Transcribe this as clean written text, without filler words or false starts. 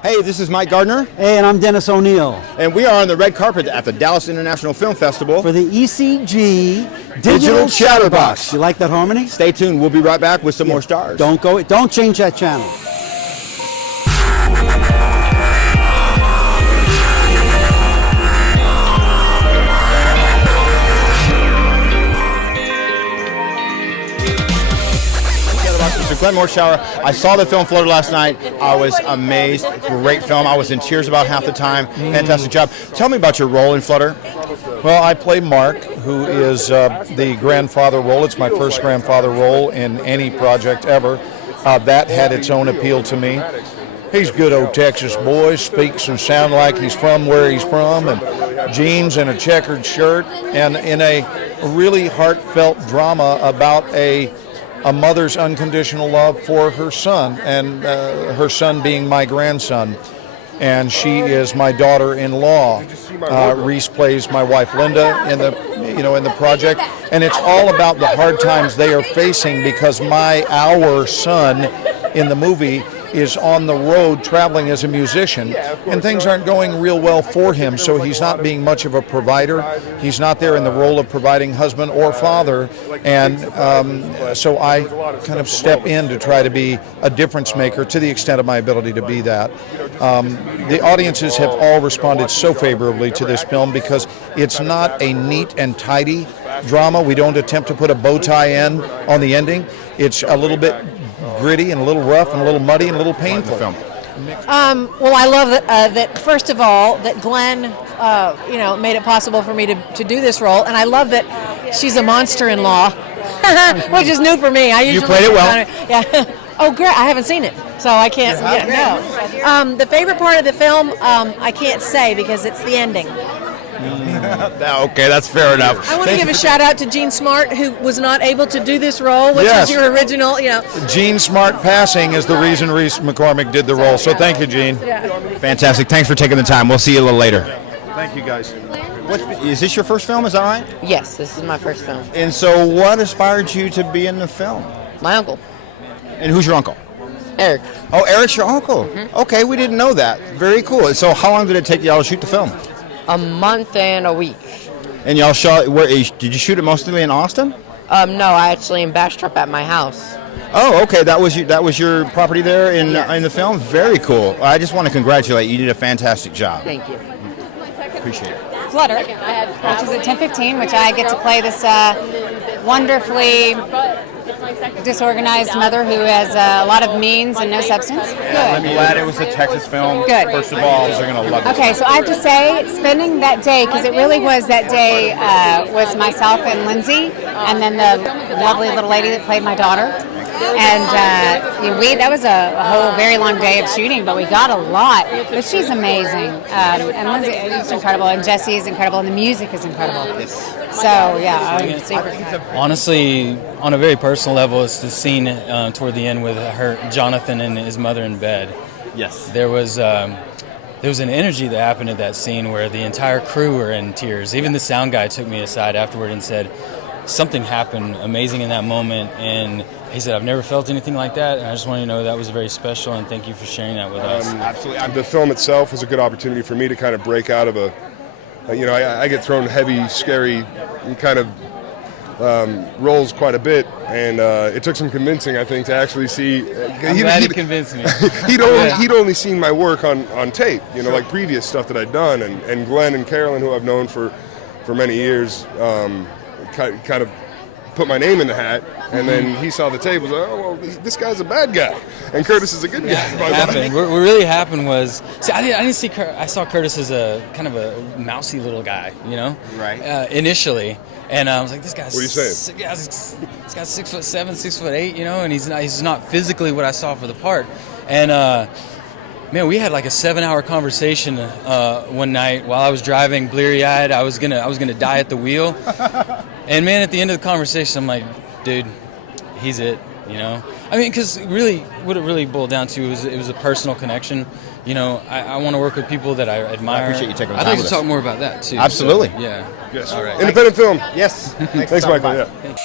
Hey, this is Mike Gardner. Hey, and I'm Dennis O'Neill. And we are on the red carpet at the Dallas International Film Festival For the ECG Digital Chatterbox. You like that harmony? Stay tuned. We'll be right back with some more stars. Don't change that channel. Mr. Glenn Morshower, I saw the film Flutter last night. I was amazed. Great film. I was in tears about half the time. Fantastic job. Tell me about your role in Flutter. Well, I play Mark, who is the grandfather role. It's my first grandfather role in any project ever. That had its own appeal to me. He's good old Texas boy, speaks and sounds like he's from where he's from, and jeans and a checkered shirt, and in a really heartfelt drama about a mother's unconditional love for her son, and her son being my grandson, and she is my daughter-in-law. Reese plays my wife Linda in the project, and it's all about the hard times they are facing because our son in the movie is on the road traveling as a musician, and things aren't going real well for him, so he's not being much of a provider. He's not there in the role of providing husband or father, and so I kind of step in to try to be a difference maker to the extent of my ability to be that. The audiences have all responded so favorably to this film because it's not a neat and tidy drama. We don't attempt to put a bow tie in on the ending. It's a little bit gritty and a little rough and a little muddy and a little painful. Well, I love that first of all, that Glenn, made it possible for me to do this role, and I love that she's a monster-in-law, which is new for me. You played it well. Yeah. Oh, great! I haven't seen it, so I can't. No. The favorite part of the film, I can't say because it's the ending. Okay, that's fair enough. I want to give a shout out to Gene Smart, who was not able to do this role, which is your original, Gene Smart passing is the reason Reese McCormick did the role, so thank you, Gene. Yeah. Fantastic. Thanks for taking the time. We'll see you a little later. Thank you, guys. Is this your first film, is that right? Yes, this is my first film. And so what inspired you to be in the film? My uncle, And who's your uncle? Eric. Oh, Eric's your uncle. Okay, we didn't know that. Very cool. So how long did it take y'all to shoot the film? A month and a week. And y'all shot, did you shoot it mostly in Austin? No, I actually in Bastrop at my house. Oh, okay. That was your property there in the film? Very cool. I just want to congratulate you. You did a fantastic job. Thank you. Appreciate it. Flutter, which is at 10:15, which I get to play this wonderfully disorganized mother who has a lot of means and no substance. Good. I'm glad it was a Texas film. Good. First of all, they're going to love it. Okay, so I have to say, spending that day, because it really was that day, was myself and Lindsay, and then the lovely little lady that played my daughter. And that was a whole very long day of shooting, but we got a lot. But she's amazing, and Lindsay is incredible, and Jesse is incredible, and the music is incredible. So yeah, I'm super excited. Honestly, on a very personal level, it's the scene toward the end with Jonathan and his mother in bed. Yes. There was an energy that happened at that scene where the entire crew were in tears. Even the sound guy took me aside afterward and said, something happened amazing in that moment, and he said, I've never felt anything like that, and I just want you to know that was very special, and thank you for sharing that with us. Absolutely. The film itself was a good opportunity for me to kind of break out of I get thrown heavy, scary kind of roles quite a bit, and it took some convincing, I think, to actually see. I'm glad he convinced me. He'd only seen my work on tape, like previous stuff that I'd done, and Glenn and Carolyn, who I've known for many years, kind of put my name in the hat, and then he saw the tape, was like, oh, well, this guy's a bad guy, and Curtis is a good guy. What really happened was, I didn't see, I saw Curtis as a kind of a mousy little guy, Right. Initially, and I was like, this guy's. What are you saying? This guy's 6'7", 6'8", and he's not physically what I saw for the part, and man, we had like a 7-hour conversation one night while I was driving, bleary-eyed. I was gonna die at the wheel, and man, at the end of the conversation, I'm like, dude, he's it, I mean, because really, what it really boiled down to was it was a personal connection. I want to work with people that I admire. I appreciate you taking the time I'd like with to us. talk more about that too. Absolutely. So, yeah. Yes. All right. Independent film. Yes. Thanks, Michael. Yeah.